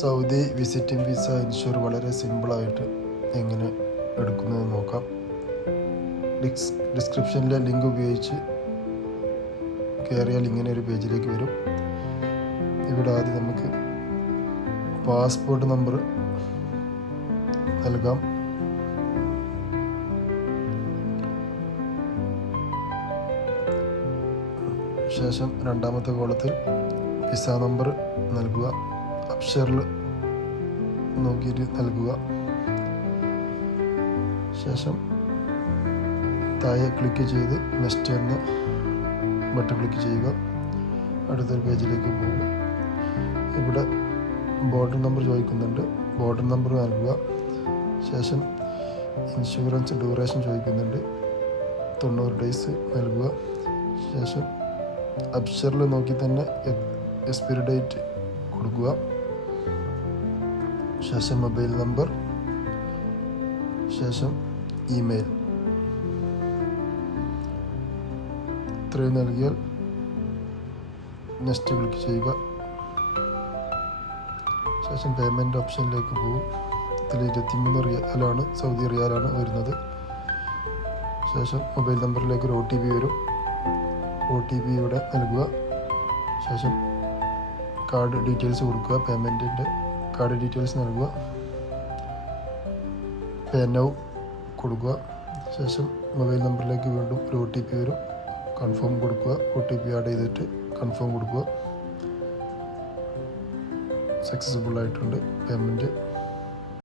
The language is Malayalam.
സൗദി വിസിറ്റിംഗ് വിസ ഇൻഷുർ വളരെ സിമ്പിളായിട്ട് എങ്ങനെ എടുക്കുന്നത് നോക്കാം. ഡിസ്ക്രിപ്ഷനിലെ ലിങ്ക് ഉപയോഗിച്ച് കയറിയാൽ ഇങ്ങനെ ഒരു പേജിലേക്ക് വരും. ഇവിടെ ആദ്യം നമുക്ക് പാസ്പോർട്ട് നമ്പർ നൽകാം. ശേഷം രണ്ടാമത്തെ കോളത്തിൽ വിസ നമ്പർ നൽകുക. അപ്ഷറിൽ നോക്കിയിട്ട് നൽകുക. ശേഷം താഴെ ക്ലിക്ക് ചെയ്ത് നെക്സ്റ്റ് എന്ന ബട്ടൺ ക്ലിക്ക് ചെയ്യുക. അടുത്തൊരു പേജിലേക്ക് പോകും. ഇവിടെ ബോർഡർ നമ്പർ ചോദിക്കുന്നുണ്ട്. ബോർഡർ നമ്പർ നൽകുക. ശേഷം ഇൻഷുറൻസ് ഡ്യൂറേഷൻ ചോദിക്കുന്നുണ്ട്. 90 ഡേയ്സ് നൽകുക. ശേഷം അപ്ഷറിൽ നോക്കി തന്നെ എക്സ്പയറി ഡേറ്റ് കൊടുക്കുക. ശേഷം മൊബൈൽ നമ്പർ, ശേഷം ഇമെയിൽ ഇത്രയും നൽകിയാൽ നെക്സ്റ്റ് ക്ലിക്ക് ചെയ്യുക. ശേഷം പേയ്മെൻറ്റ് ഓപ്ഷനിലേക്ക് പോകും. ഇതിൽ 23 റിയാലാണ്, സൗദി റിയാലാണ് വരുന്നത്. ശേഷം മൊബൈൽ നമ്പറിലേക്ക് ഒരു OTP വരും. OTP ഇവിടെ നൽകുക. ശേഷം കാർഡ് ഡീറ്റെയിൽസ് കൊടുക്കുക. പേയ്മെൻറ്റിൻ്റെ കാർഡ് ഡീറ്റെയിൽസ് നൽകുക. പേ നൗ കൊടുക്കുക. ശേഷം മൊബൈൽ നമ്പറിലേക്ക് വീണ്ടും ഒരു OTP വരും. കൺഫേം കൊടുക്കുക. OTP ആഡ് ചെയ്തിട്ട് കൺഫേം കൊടുക്കുക. സക്സസ്ഫുൾ ആയിട്ടുണ്ട് പേയ്മെൻറ്റ്.